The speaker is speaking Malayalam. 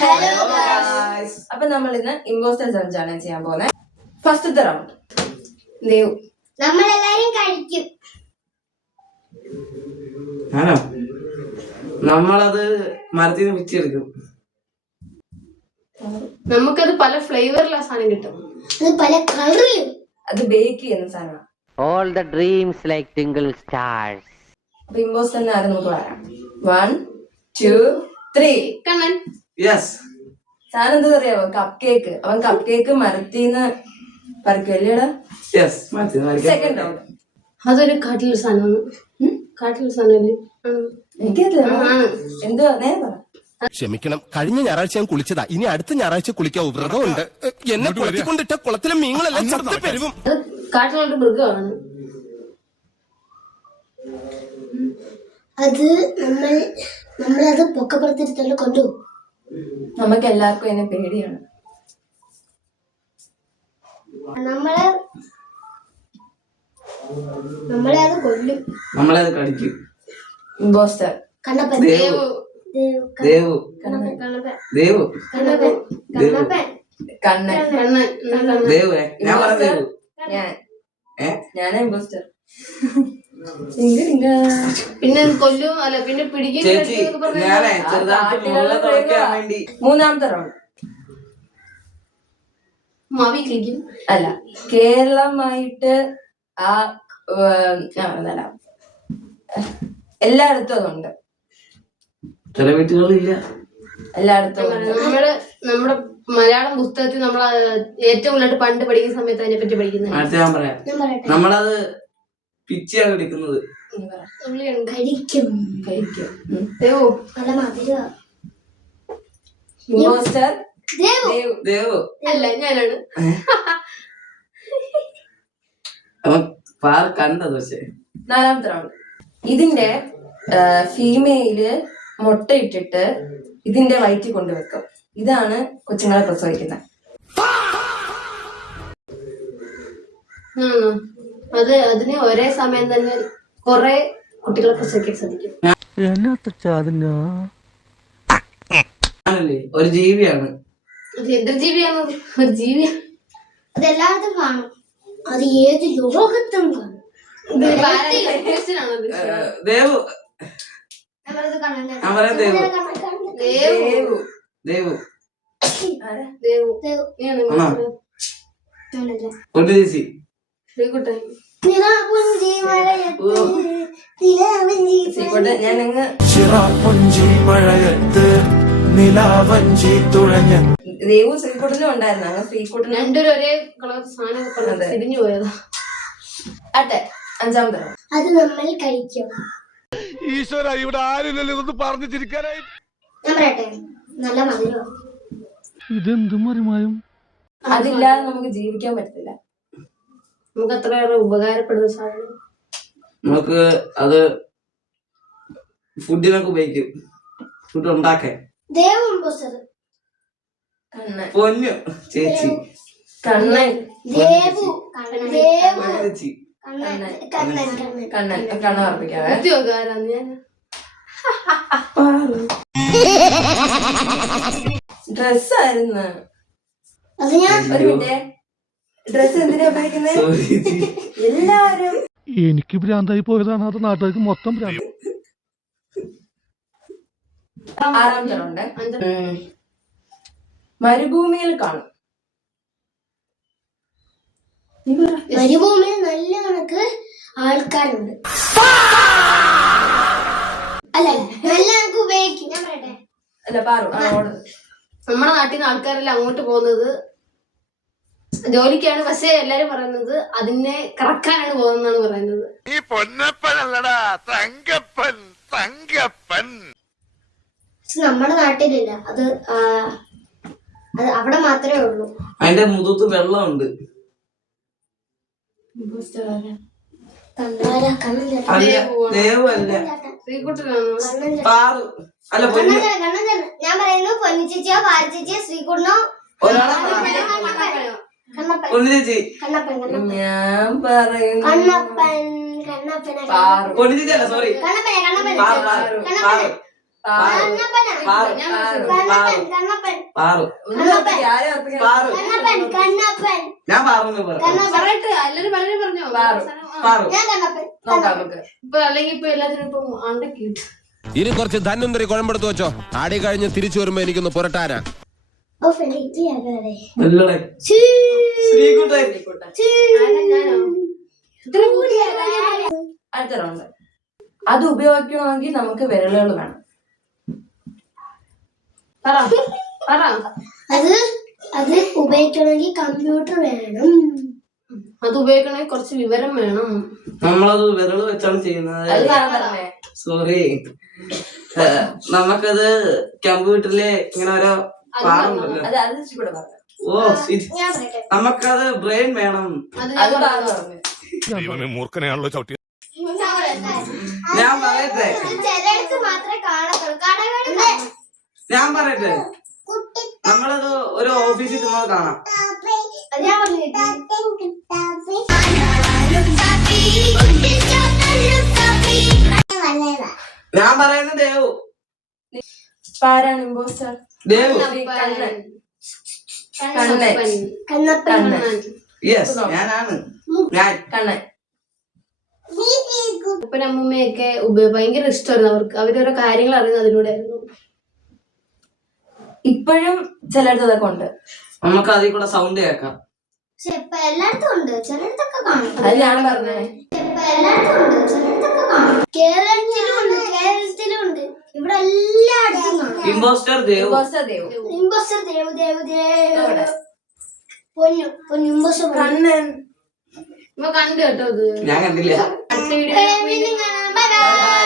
Hello guys. അപ്പൊ നമ്മൾ ഇന്ന് ഇമ്പോസ്റ്റർ ചലഞ്ച് ആണ് ചെയ്യാൻ പോകുന്നത്. ഫസ്റ്റത്തെ റൗണ്ട് ദേവ് നമ്മളെല്ലാരും കഴിക്കും. ആണോ? നമ്മളത് മരത്തിൽ നിന്ന് പിച്ചെടുക്കും. നമുക്കത് പല ഫ്ലേവറിലുള്ള സാധനം കിട്ടും. അത് പല കളറിലും. അത് ബേക്ക് ചെയ്യുന്ന സാധനമാണ്. All the dreams like twinkle stars. അപ്പൊ ഇമ്പോസ്റ്റർ ആരും നമുക്ക് പറയാം. 1 2 3. കണ്ണൻ. യെസ്. സാധനം എന്താ അറിയാവോ? Cupcake. അവൻ കപ്പ് കേക്ക് മരത്തിന്ന് പറിക്കല്ലേടാ. യെസ്. സെക്കൻഡ് റൗണ്ട് അതൊരു കാട്ടിലൊരു സാധനമാണ്. കാട്ടിലൊരു സാധനമല്ലേ? എനിക്കറിയില്ല എന്തുവാ നേരെ പറ. ക്ഷമിക്കണം, കഴിഞ്ഞ ഞായറാഴ്ച ഞാൻ കുളിച്ചതാ. ഇനി അടുത്ത ഞായറാഴ്ച കുളിക്കാവൂ, വ്രതമുണ്ട്. എന്നെ കുളത്തിക്കൊണ്ടിട്ട കുളത്തിലെ മീനുകളെല്ലാം ചത്തു പെരുവും. അത് കാട്ടിലുള്ള മൃഗമാണ്. അത് നമ്മളത് പൊക്കപ്പുറത്തിരുത്തല്ലോ കൊണ്ടുപോകും. നമുക്ക് എല്ലാവർക്കും അതിനെ പേടിയാണ്. നമ്മളെ അത് കൊല്ലും. നമ്മളത് കടിക്കും. ഇമ്പോസ്റ്റർ കണ്ണപ്പൻ. ദേവു. ദേവു. കണ്ണപ്പൻ. ദേവു. കണ്ണപ്പൻ. കണ്ണപ്പൻ. കണ്ണൻ. ദേവു. ഞാൻ പറഞ്ഞ ദേവു. ഞാനാ ഇമ്പോസ്റ്റർ. പിന്നെ കൊല്ലും അല്ല പിന്നെ പിടിക്കും. ചേച്ചി ഞാനേ ചെറുതായിട്ട് മുള്ള തുടയ്ക്കാൻ വേണ്ടി. മൂന്നാമത്തെ റൗണ്ട് മാവി കളിക്കും. അല്ല, കേരളമായിട്ട് ആ എന്നല്ല, എല്ലായിടത്തും അതുണ്ട്. ചില വീട്ടുകളില്ല, എല്ലായിടത്തും നമ്മുടെ മലയാളം പുസ്തകത്തിൽ നമ്മൾ ഏറ്റവും കൂടുതലായിട്ട് പണ്ട് പഠിക്കുന്ന സമയത്ത് അതിനെ പറ്റി പഠിക്കുന്നത്. ഞാൻ പറയാം. നമ്മളത് പിച്ചിയാണ് എടുക്കുന്നത്. കഴിക്കും. നല്ല മധുരമാ. ഇമ്പോസ്റ്റർ ദേവു. അല്ല, ഞാനാണ്. അവൻ പാർ കണ്ടത്. പക്ഷേ നാലാമത്തെ റൗണ്ട് ഇതിന്റെ ഫീമെയില് മുട്ടയിട്ടിട്ട് ഇതിന്റെ വയറ്റിൽ കൊണ്ടുവെക്കും. ഇതാണ് കൊച്ചുങ്ങളെ പ്രസവിക്കുന്നത്. അതിന് ഒരേ സമയം തന്നെ കുറെ കുട്ടികളെ പ്രസവിക്കാൻ സാധിക്കും. ആണല്ലേ, ഒരു ജീവിയാണ്. അത് എന്തൊരു ജീവിയാണ്? ഒരു ജീവിയാണ്. അത് എല്ലായിടത്തും കാണും. അത് ഏത് ലോകത്തും കാണും. ദേവു. ഞാൻ പറയാം ദേവു. ദേവു. കൊണ്ട് ചേച്ചി. ഞാനങ്ങ് ദേവു ശ്രീകുട്ടനും ഉണ്ടായിരുന്നു. അങ്ങ് ശ്രീകുട്ടൻ രണ്ടുപേരും ഒരേ കളർ സാധനം തിരിഞ്ഞു പോയതാ. അട്ടെ അഞ്ചാമത്തെ റൗണ്ട് അത് നമ്മൾ കഴിക്കും. ഈശ്വര, ഇവിടെ ആരില്ലല്ലോ ഇതൊന്ന് പറഞ്ഞു ചിരിക്കാനായി. ഞാൻ പറയട്ടെ, നല്ല മധുരമാണ്. ഇതെന്തും മറിമായും. അതില്ലാതെ നമുക്ക് ജീവിക്കാൻ പറ്റത്തില്ല. നമുക്ക് അത്രയേറെ ഉപകാരപ്പെടുന്ന സാധനം. നമുക്ക് അത് ഫുഡിനൊക്കെ ഉപയോഗിക്കും. ഫുഡ് ഉണ്ടാക്കാൻ. ദേവും കണ്ണൻ. പൊന്നു ചേച്ചി. കണ്ണൻ. ദേവു. ദേവു. ചേച്ചി. കണ്ണൻ. കണ്ണൻ. കണ്ണ ഉറപ്പിക്കാവേ. ഞാൻ ഡ്രസ്സായിരുന്നു. അത് ഞാൻ ഒരു മിനിറ്റ്, ഡ്രസ് എന്തിനാ ഉപയോഗിക്കുന്നത്? എല്ലാരും എനിക്ക് ഭ്രാന്തായി പോയതാണ്, അത് നാട്ടുകാർക്ക് മൊത്തം ഭ്രാന്ത്. ആറാമത്തെ റൗണ്ട് മരുഭൂമിയിൽ കാണും. മരുഭൂമിയിൽ നല്ല കണക്ക് ആൾക്കാരുണ്ട്. അല്ല, നല്ല കണക്ക് ഉപയോഗിക്കും. ഞാൻ പറയട്ടെ, അല്ല പാറു. നമ്മുടെ നാട്ടിൽ നിന്ന് ആൾക്കാരെല്ലാം അങ്ങോട്ട് പോകുന്നത് ജോലിക്കാണ്. പക്ഷെ എല്ലാരും പറയുന്നത് അതിനെ കറക്കാനാണ് പോകുന്നതാണ് പറയുന്നത്. ഈ പൊന്നപ്പനല്ലടാ, തങ്കപ്പൻ. തങ്കപ്പൻ നമ്മുടെ നാട്ടിലില്ല. അത് അവിടെ മാത്രമേ ഉള്ളൂ. അതിന്റെ മുഖത്ത് വെള്ളമുണ്ട്. ദേവു അല്ല, ശ്രീകുട്ടനാണ്. പാറു അല്ല, പൊന്നു. ഞാൻ പറയുന്നു പൊന്നു ചേച്ചിയോ പാറ ചേച്ചിയോ ശ്രീകുട്ടനോ ഒരാളെ പൊന്നു ചേച്ചി. ഞാൻ പറയുന്നു കണ്ണപ്പൻ. പൊന്നു ചേച്ചി അല്ല, സോറി. കണ്ണപ്പനെ. പാറു. കണ്ണപ്പനാ. പാറു കണ്ണപ്പൻ കണ്ണപ്പൻ പാറു ആരും ഉറപ്പിക്കാൻ പാറു കണ്ണപ്പൻ കണ്ണപ്പൻ ഞാൻ പാറുന്ന് പറയാം പറയട്ടെ എല്ലാരും പലരും പറഞ്ഞോ പാറു. പാറു ഞാൻ കണ്ണപ്പൻ നോക്കാം നമുക്ക്. ഇപ്പൊ അല്ലെങ്കിൽ ഇപ്പൊ എല്ലാത്തിനും ഇപ്പൊ ആണ്ടൊക്കെ കിട്ടും. ഇനി കുറച്ച് ധന്വന്തരി കുഴമ്പെടുത്ത് വെച്ചോ. ആടി കഴിഞ്ഞ് തിരിച്ചു വരുമ്പോ എനിക്കൊന്ന് പുരട്ടാനാ. ഓ ഫെലിറ്റി ആകാതെ എല്ലടെ ശ്രീകുട്ടൻ അടുത്ത റൗണ്ട്. അത് ഉപയോഗിക്കണമെങ്കിൽ നമുക്ക് വിരലുകൾ വേണം. പറ പറ അത് അത് ഉപയോഗിക്കണമെങ്കിൽ കമ്പ്യൂട്ടർ വേണം. അത് ഉപയോഗിക്കണമെങ്കിൽ കുറച്ച് വിവരം വേണം. നമ്മളത് വിരല് വെച്ചാണ് ചെയ്യുന്നത്. അത് ഞാൻ പറഞ്ഞേ. സോറി, നമുക്കത് കമ്പ്യൂട്ടറില് ഇങ്ങനെ ഓരോ പാടുണ്ടല്ലോ. അത് അത് ഇച്ചിരി കൂടെ പറഞ്ഞു. ഓ ഞാൻ പറയട്ടെ. നമുക്കത് ബ്രെയിൻ വേണം. അത് അത് പറഞ്ഞു പറഞ്ഞു. മൂർഖനെയാണല്ലോ ചവിട്ടി. ഞാൻ പറയട്ടെ ചിലയിടത്ത് മാത്രമേ കാണത്തുള്ളൂ. കടകളിൽ ഞാൻ പറയട്ടെ നമ്മളത് ഒരു ഓഫീസിൽ ചെന്നത് കാണാം. ഞാൻ പറഞ്ഞിട്ട് ഞാൻ പറയുന്ന ദേവു ആരാണ് ഇമ്പോസ്റ്റർ? ദേവു കണ്ണൻ. കണ്ണപ്പൻ. കണ്ണപ്പൻ യെസ് ഞാനാണ് ഞാൻ. കണ്ണൻ. അപ്പൻ അമ്മൂമ്മയൊക്കെ ഭയങ്കര ഇഷ്ടമായിരുന്നു അവർക്ക്. അവരോരോ കാര്യങ്ങൾ അറിയുന്നത് അതിലൂടെ ആയിരുന്നു. ഇപ്പോഴും ചിലടത്ത് അതൊക്കെ ഉണ്ട്. നമുക്ക് അതിൽ കൂടെ സൗണ്ട് കേൾക്കാം. പക്ഷെ ഇപ്പൊ എല്ലായിടത്തും ഉണ്ട്. ചിലയിടത്തൊക്കെ കാണും. അത് ഞാൻ പറഞ്ഞേ. ഇപ്പൊ എല്ലായിടത്തും ഉണ്ട്. ചിലയിടത്തൊക്കെ കാണും. കേരളത്തിലും ഉണ്ട്. കേരളത്തിലും ഉണ്ട്. ഇവിടെ എല്ലായിടത്തും കാണും. Impostor Devu. Impostor Devu. Impostor Dev Dev Dev പൊന്നു പൊന്നു ഇമ്പോസ്റ്റർ കണ്ണൻ. ഇപ്പൊ കണ്ടു കേട്ടോ അത്. ഞാൻ കണ്ടില്ല. അടുത്ത വീഡിയോ വീണ്ടും കാണാം. Bye bye.